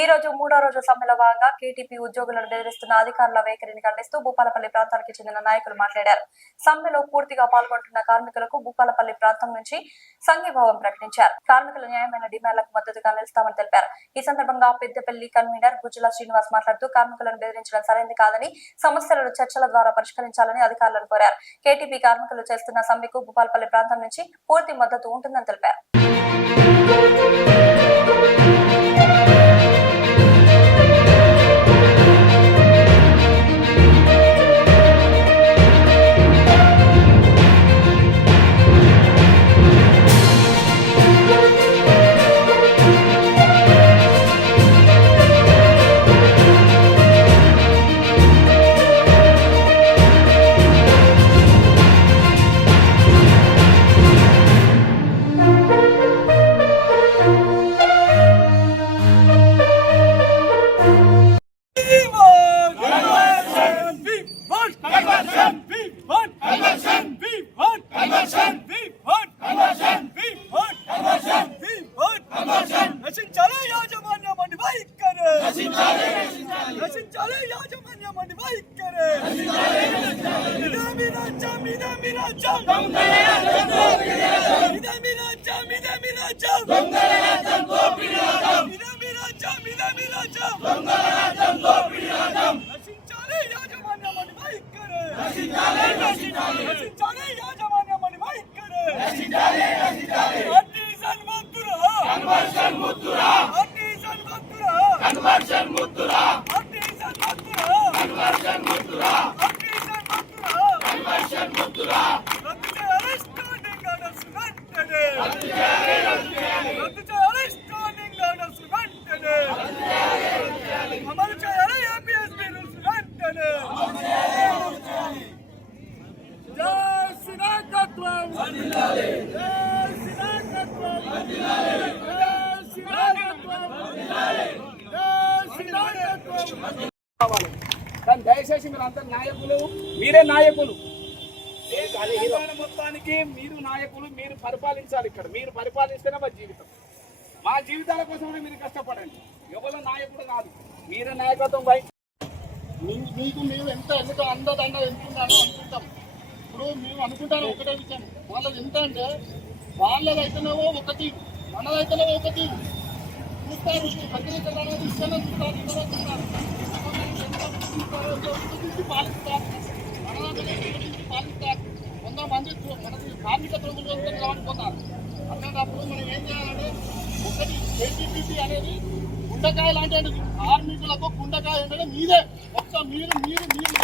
ఈ రోజు మూడో రోజు సమ్మెలో భాగంగా కేటీపీ ఉద్యోగులను బెదిరిస్తున్న అధికారుల వైఖరిని ఖండిస్తూ భూపాలపల్లి ప్రాంతానికి చెందిన నాయకులు మాట్లాడారు. సమ్మెలో పూర్తిగా పాల్గొంటున్న కార్మికులకు భూపాలపల్లి ప్రాంతం నుంచి సంఘీభావం ప్రకటించారు. కార్మికుల న్యాయమైన డిమాండ్లకు మద్దతుగా నిలుస్తామని తెలిపారు. ఈ సందర్భంగా పెద్దపల్లి కన్వీనర్ గుజ్జల శ్రీనివాస్ మాట్లాడుతూ కార్మికులను బెదిరించడం సరైంది కాదని, సమస్యలను చర్చల ద్వారా పరిష్కరించాలని అధికారులను కోరారు. కేటీపీ కార్మికులు చేస్తున్న సమ్మెకు భూపాలపల్లి ప్రాంతం నుంచి పూర్తి మద్దతు ఉంటుందని తెలిపారు. కానీ దయచేసి మీరు అంతా నాయకులు, మీరే నాయకులు. మొత్తానికి మీరు నాయకులు, మీరు పరిపాలించాలి. ఇక్కడ మీరు పరిపాలిస్తేనే మా జీవితం. మా జీవితాల కోసమే మీరు కష్టపడండి. ఎవరు నాయకుడు కాదు, మీరే నాయకత్వం మీకు మేము ఎంత అండదండ ఎంతున్నారో అనుకుంటాం. ఇప్పుడు మేము అనుకుంటాను ఒకటే విషయం, వాళ్ళది ఎంత అంటే వాళ్ళదైతేనేవో ఒకటి, మనదైతేనేవో ఒకటి చూస్తారు. ప్రతినిధులను ఇష్టమే చూస్తారు, ఇద్దరు చూస్తారు. పాలిస్తారు, పాలిస్తారు. కొంతమంది మనకి కార్మిక ప్రభుత్వం అనుకున్నారు. అట్లాంటప్పుడు మనం ఏం చేయాలంటే, ఒకటి కేటీపీ అనేది గుండెకాయ లాంటి కార్మికులకు గుండెకాయ అంటే మీదే మొత్తం మీరు మీరు మీరు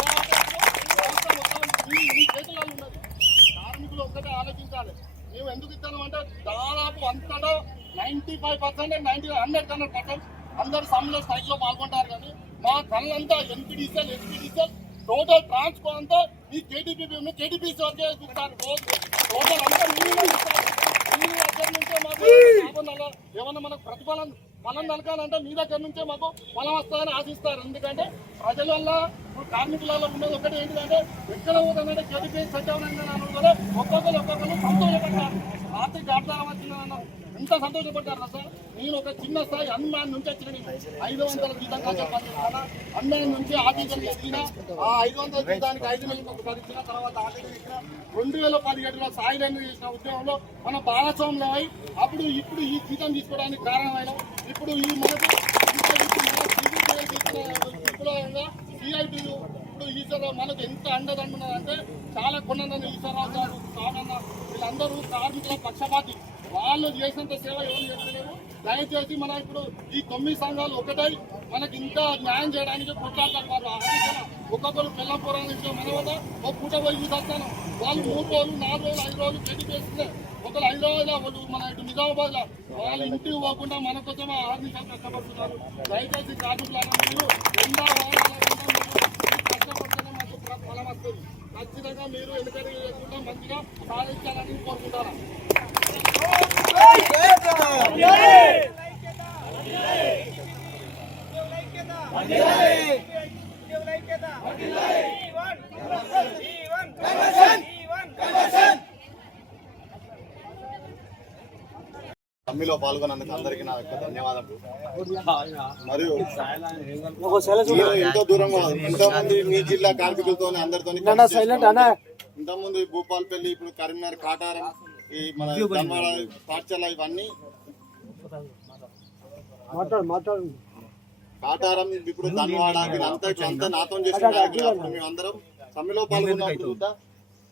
మీ చేతులలో ఉన్నది. కార్మికులు ఒక్కటే ఆలోచించాలి. మేము ఎందుకు ఇస్తాను అంటే దాదాపు అంతటా 95%, 100% అందరు సమ్మెలో స్ట్రైక్ లో పాల్గొంటారు. కానీ మా కళ్ళంతా ఎన్పీడీసీఎల్, ఎస్పీడీసీఎల్ టోటల్ ట్రాన్స్కో అంతా ఈ కేటీపీ వరకే చూస్తారు. టోటల్ అంతా మీరు ఇస్తారు. మీరు దగ్గర నుంచే మాకు ఏమన్నా మనకు ప్రతిఫలం నలకాలంటే మీ దగ్గర నుంచే మాకు ఫలం వస్తాయని ఆశిస్తారు. ఎందుకంటే ప్రజల వల్ల ఇప్పుడు కార్మికులలో ఉన్నది ఒకటి ఏంటంటే, ఎక్కడ పోతుందంటే కేటీపీ సెట్ అవ్వడం కూడా ఒక్కొక్కరు సంతోషపడ్డారు. ఆర్థిక ఆధారం వచ్చిందన్నారు. ఎంత సంతోషపడ్డారు సార్. నేను ఒక చిన్న స్థాయి అన్మ్యాన్ నుంచి వచ్చిన 500 జీతం పనిచేస్తాను. అన్మ్యాన్ నుంచి ఆఫీసర్ ఎదిగిన ఆ 500 జీతానికి 5 నెలలకు ఒకసారి ఇచ్చిన తర్వాత ఆఫీసర్ ఇచ్చిన 2017లో సాయిలైన చేసిన ఉద్యోగంలో మనం భాగస్వామ్యం అయి ఇప్పుడు ఈ జీతం తీసుకోవడానికి కారణమైన ఇప్పుడు ఈ మనకు సిఐటీలు ఇప్పుడు ఈశ్వరరావు మనకు ఎంత అండదంటున్నారంటే చాలా కొన్నదని ఈశ్వరరావు గారు, కావన్న వీళ్ళందరూ కార్మికుల పక్షపాతి. వాళ్ళు చేసినంత సేవ ఎవరు చేస్తలేరు. దయచేసి మన ఇప్పుడు ఈ 9 సంఘాలు ఒకటై మనకి ఇంకా న్యాయం చేయడానికి కొట్లాడతారు. ఒక్కొక్కరు పిల్లం పోరాడించే మన వల్ల ఒక పూట పోయి చూసేస్తాను. వాళ్ళు 3 రోజులు, 4 రోజులు, 5 రోజులు పెట్టి చేస్తే ఒకరు హైదరాబాద్ వాళ్ళు మన ఇటు నిజామాబాద్ లో వాళ్ళు ఇంటికి పోకుండా మన కోసం 6 నిమిషాలు కష్టపడుతున్నారు. దయచేసి కార్మికులు మీరు ఎండా కష్టపడితేనే మాకు ఫలం వస్తుంది. ఖచ్చితంగా మీరు ఎందుకంటే మంచిగా సాధించాలని కోరుకుంటారా? సమ్మెలో పాల్గొన్నందుకు అందరికీ నా యొక్క ధన్యవాదాలు. మరియు మీరు ఎంతో దూరంగా ఎంతోమంది మీ జిల్లా కార్మికులతో అందరితో ఇంతకుముందు భూపాలపల్లి, ఇప్పుడు కరీంనగర్, కాటారం, ఈ మన ధర్మాడ, పాఠశాల, ఇవన్నీ కాటారం, ఇప్పుడు ధన్వాడ, వీళ్ళంతా నాతో చేసిన నాయకులు. అప్పుడు మేమందరం సమ్మెలో పాల్గొన్నప్పుడు కూడా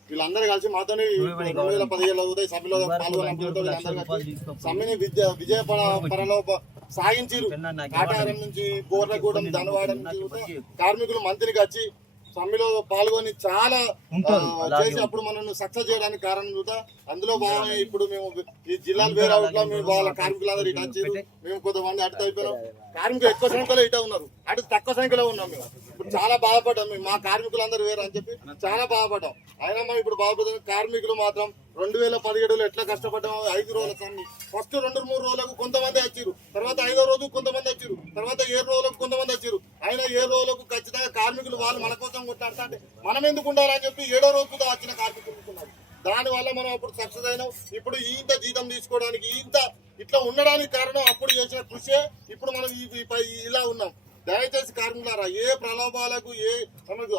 వీళ్ళందరూ కలిసి మాతోని 2017 సభలో పాల్గొన్నప్పుడు వీళ్ళందరూ కలిసి సమ్మెని విజయ పరలో సాగించారు. కాటారం నుంచి గోర్లగూడెం, ధనవాడ నుంచి కూడా కార్మికులు మంత్రికి వచ్చి సమ్మెలో పాల్గొని చాలా చేసి అప్పుడు మనల్ని సక్సెస్ చేయడానికి కారణం చూద్దా. అందులో బాగా ఇప్పుడు మేము ఈ జిల్లాలు వేరే అవుట్లా మేము వాళ్ళ కార్మికులందరూ ఇటు వచ్చారు. మేము కొంతమంది అటు అయిపోయినాం. కార్మికులు ఎక్కువ సంఖ్యలో ఇటే ఉన్నారు, అటు తక్కువ సంఖ్యలో ఉన్నాం. మేము ఇప్పుడు చాలా బాధపడ్డాం. మేము మా కార్మికులందరూ వేరే అని చెప్పి చాలా బాధపడ్డాం. అయినా మనం ఇప్పుడు బాధపడుతున్నాం. కార్మికులు మాత్రం 2017లో ఎట్లా కష్టపడ్డామో 5 రోజులకు అన్ని ఫస్ట్ 2-3 రోజులకు కొంతమంది వచ్చారు, తర్వాత 5వ రోజు కొంతమంది వచ్చారు, తర్వాత 7 రోజులకు కొంతమంది వచ్చారు. అయినా 7 రోజులకు ఖచ్చితంగా కార్మికులు వాళ్ళు మన కోసం కొట్లాడుతా అంటే మనం ఎందుకు ఉండాలని చెప్పి 7వ రోజు కూడా వచ్చిన కార్మికులు ఉన్నారు. దానివల్ల మనం అప్పుడు సక్సెస్ అయినాం. ఇప్పుడు ఇంత జీతం తీసుకోవడానికి ఇట్లా ఉండడానికి కారణం అప్పుడు చేసిన కృషే. ఇప్పుడు మనం ఇలా ఉన్నాం. దయచేసి కార్మికులారా, ఏ ప్రలోభాలకు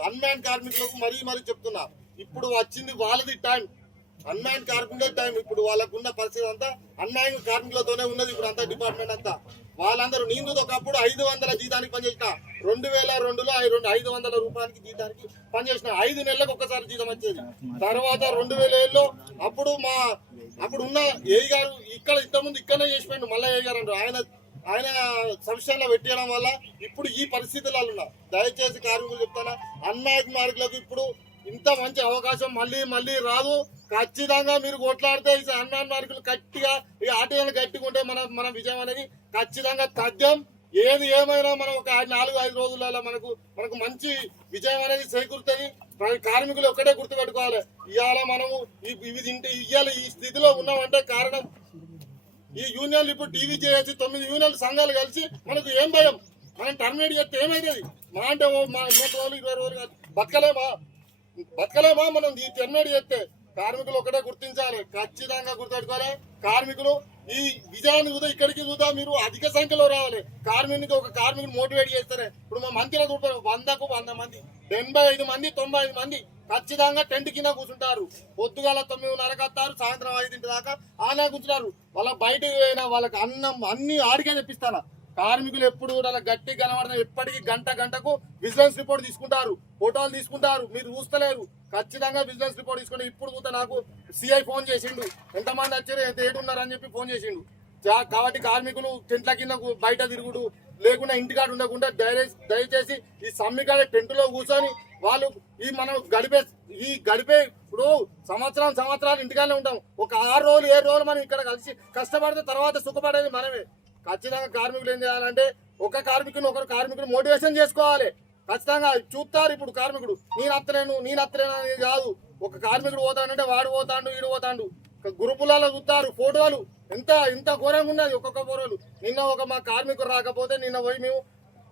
అన్మ్యాన్ కార్మికులకు మరీ చెప్తున్నా, ఇప్పుడు వచ్చింది వాళ్ళది టైం, అన్మ్యాన్ కార్మికుల టైం. ఇప్పుడు వాళ్ళకున్న పరిస్థితి అంతా అన్మ్యాన్ కార్మికులతోనే ఉన్నది. ఇప్పుడు అంతా డిపార్ట్మెంట్ అంతా వాళ్ళందరూ నేను ఒకప్పుడు 500 జీతానికి పనిచేసిన, 2002లో 500 రూపాయలకి జీతానికి పనిచేసిన. 5 నెలలకు ఒక్కసారి జీతం వచ్చేది. తర్వాత 2007లో అప్పుడు ఉన్న ఏఈ గారు ఇంతకుముందు ఇక్కడనే చేసిపోయిండు. మళ్ళీ ఏఈ గారు అంటారు ఆయన సంస్థలో పెట్టడం వల్ల ఇప్పుడు ఈ పరిస్థితులలో ఉన్నా. దయచేసి కార్మికులు చెప్తానా, అన్మ్యాన్ మార్కులకు ఇప్పుడు ఇంత మంచి అవకాశం మళ్ళీ రాదు. ఖచ్చితంగా మీరు కొట్లాడితే ఈ అన్మ్యాన్ మార్కులు గట్టిగా, ఈ ఆటోలను గట్టిగా ఉంటే మన విజయం అనేది ఖచ్చితంగా తథ్యం. ఏది ఏమైనా మనం ఒక 4-5 రోజులలో మనకు మంచి విజయం అనేది చేకూరుతుంది. కార్మికులు ఒక్కటే గుర్తుపెట్టుకోవాలి, ఇవాళ మనము ఇవాళ ఈ స్థితిలో ఉన్నామంటే కారణం ఈ యూనియన్లు. ఇప్పుడు టీవీ చేసి 9 యూనియన్ సంఘాలు కలిసి మనకు ఏం భయం, మనం టర్మినేట్ చేస్తే ఏమైతుంది? మా అంటే 3 రోజులు 20 రోజులు బతకలేమా మనం ఈ టర్మినేట్ చేస్తే? కార్మికులు ఒకటే గుర్తించాలి, ఖచ్చితంగా గుర్తుపెట్టుకోవాలి. కార్మికులు ఈ విజయాన్ని చూద్దా, ఇక్కడికి చూద్దా మీరు అధిక సంఖ్యలో రావాలి. ఒక కార్మికులు మోటివేట్ చేస్తారే. ఇప్పుడు మా మంత్రిలో చూడతారు 100కు 100 మంది, 85 మంది 95 మంది ఖచ్చితంగా టెంట్ కింద కూర్చుంటారు. పొద్దుగాల 9:30కి వస్తారు, సాయంత్రం 5 దాకా ఆనే కూర్చుంటారు. వాళ్ళ బయటకు పోయినా వాళ్ళకి అన్నం అన్ని ఆడికే తెప్పిస్తాను. కార్మికులు ఎప్పుడు కూడా గట్టి కనబడతారు. ఎప్పటికీ గంటకు విజిలెన్స్ రిపోర్ట్ తీసుకుంటారు, ఫోటోలు తీసుకుంటారు. మీరు చూస్తలేరు, ఖచ్చితంగా విజిలెన్స్ రిపోర్ట్ తీసుకుంటే. ఇప్పుడు చూస్తే నాకు సిఐ ఫోన్ చేసిండు, ఎంతమంది వచ్చారు, ఏడున్నారు అని చెప్పి ఫోన్ చేసిండు. కాబట్టి కార్మికులు టెంట్ల కింద బయట తిరుగుడు లేకుండా ఇంటికాడ ఉండకుండా దయచేసి ఈ సమ్మెకాడ టెంట్లో కూర్చొని వాళ్ళు మనం గడిపే ఇప్పుడు సంవత్సరాలు ఇంటికాడనే ఉంటాం. ఒక 6 రోజులు 7 రోజులు మనం ఇక్కడ కలిసి కష్టపడితే తర్వాత సుఖపడేది మనమే. ఖచ్చితంగా కార్మికులు ఏం చేయాలంటే ఒక కార్మికుడు మోటివేషన్ చేసుకోవాలి. ఖచ్చితంగా చూస్తారు. ఇప్పుడు కార్మికుడు నేను అత్తలేను అనేది కాదు. ఒక కార్మికుడు పోతాడంటే వాడు పోతాడు, వీడు పోతాడు. గ్రూపులలో చూస్తారు ఫోటోలు, ఎంత ఘోరంగా ఉన్నది ఒక్కొక్క ఫోటోలు. నిన్న మా కార్మికుడు రాకపోతే నిన్న పోయి మేము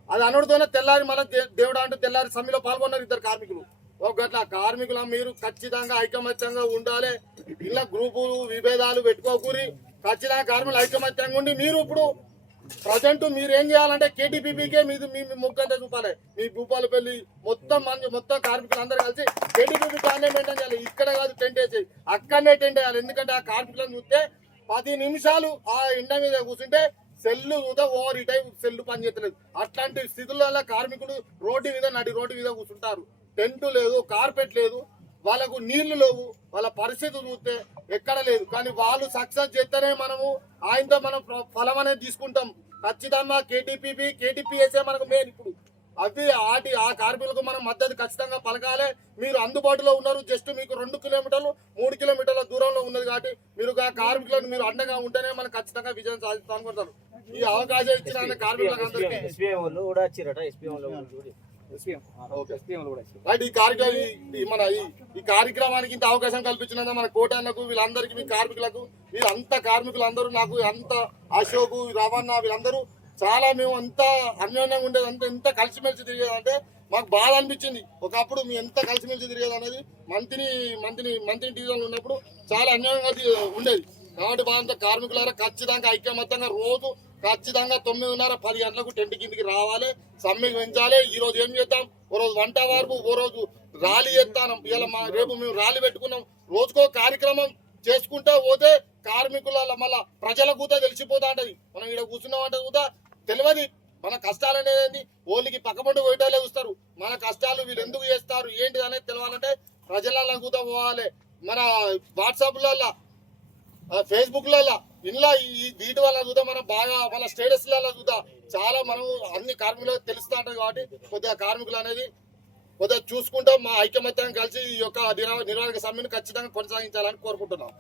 అది అనుడితోనే తెల్లారి మళ్ళీ దేవుడు అంటూ తెల్లారి సమ్మెలో పాల్గొన్నారు 2 కార్మికులు. ఒకట్లా కార్మికుల మీరు ఖచ్చితంగా ఐకమత్యంగా ఉండాలి. ఇలా గ్రూపులు విభేదాలు పెట్టుకోకూరి. ఖచ్చితంగా కార్మికులు ఐకమత్యంగా ఉండి మీరు ఇప్పుడు ప్రజెంట్ మీరు ఏం చేయాలంటే కేటీపీపీకే మీ ముగ్గంతా చూపాలి. మీ భూపాలపల్లి మొత్తం కార్మికులు అందరూ కలిసి కేటీపీపీ ప్లాన్ మెయింటైన్ చేయాలి. ఇక్కడ కాదు టెంట్ వేసి, అక్కడనే టెంట్ వేయాలి. ఎందుకంటే ఆ కార్మికులను చూస్తే 10 నిమిషాలు ఆ ఎండ మీద కూర్చుంటే సెల్లు చూద్దా ఓవర్ హీట్ అయి సెల్లు పనిచేయలేదు. అట్లాంటి స్థితులలో కార్మికులు నడి రోడ్డు మీద కూర్చుంటారు. టెంట్ లేదు, కార్పెట్ లేదు, వాళ్ళకు నీళ్లు లేవు. వాళ్ళ పరిస్థితి చూస్తే ఎక్కడ లేదు. కానీ వాళ్ళు సక్సెస్ చేస్తేనే మనము ఆయనతో మనం ఫలం అనేది తీసుకుంటాం. ఖచ్చితంగా కేటీపీఎస్ఏ మనకు మెయిన్. ఇప్పుడు ఆ కార్మికులకు మనం మద్దతు ఖచ్చితంగా పలకాలి. మీరు అందుబాటులో ఉన్నారు. జస్ట్ మీకు 2 కిలోమీటర్లు 3 కిలోమీటర్ల దూరంలో ఉన్నది కాబట్టి మీరు ఆ కార్మికులను మీరు అండగా ఉంటేనే మనం ఖచ్చితంగా విజయం సాధిస్తాం అనుకుంటారు. ఈ అవకాశం ఇచ్చిన కార్మికులకు ఈ కార్యక్రమానికి ఇంత అవకాశం కల్పించిన మన కోటన్నకు, వీళ్ళందరికీ, మీ కార్మికులకు, వీళ్ళంతా కార్మికులందరూ నాకు అంత అశోక్, రవణ వీళ్ళందరూ చాలా మేము అంత అన్యోన్యంగా ఉండేది. ఎంత కలిసిమెలిసి తిరిగేదంటే మాకు బాధ అనిపించింది. ఒకప్పుడు మేము ఎంత కలిసిమెలిసి తిరిగేది అనేది మంత్రి టీవీలో ఉన్నప్పుడు చాలా అన్యోన్యంగా ఉండేది. కాబట్టి బాధ కార్మికులారా ఖచ్చితంగా ఐక్యమత్యంగా రోజు ఖచ్చితంగా 9:30 10 గంటలకు టెంట్ కిందికి రావాలి, సమ్మె పెంచాలి. ఈ రోజు ఏం చేద్దాం, ఓ రోజు వంట వార్పు, ఓ రోజు ర్యాలీ చేస్తాం. ఇలా రేపు మేము ర్యాలీ పెట్టుకున్నాం. రోజుకో కార్యక్రమం చేసుకుంటా పోతే కార్మికుల మళ్ళా ప్రజల కూత తెలిసిపోతా ఉంటది. మనం ఇక్కడ కూర్చున్నామంటే కూడా తెలియదు మన కష్టాలు అనేది. ఓళ్ళకి పక్కపండు పోయేటోళ్ళే చూస్తారు. మన కష్టాలు వీళ్ళు ఎందుకు చేస్తారు ఏంటి అనేది తెలవాలంటే ప్రజల కూత పోవాలి. మన వాట్సాప్లలో ఫేస్బుక్లలో ఇలా వీటి వల్ల చూద్దా మనం బాగా మన స్టేటస్లలో చూద్దా చాలా మనం అన్ని కార్మికులకు తెలుస్తూ ఉంటుంది. కాబట్టి కొద్దిగా కార్మికులు అనేది కొద్దిగా చూసుకుంటాం. మా ఐకమత్యం కలిసి ఈ యొక్క నిర్వాహక సమ్మెను ఖచ్చితంగా కొనసాగించాలని కోరుకుంటున్నాం.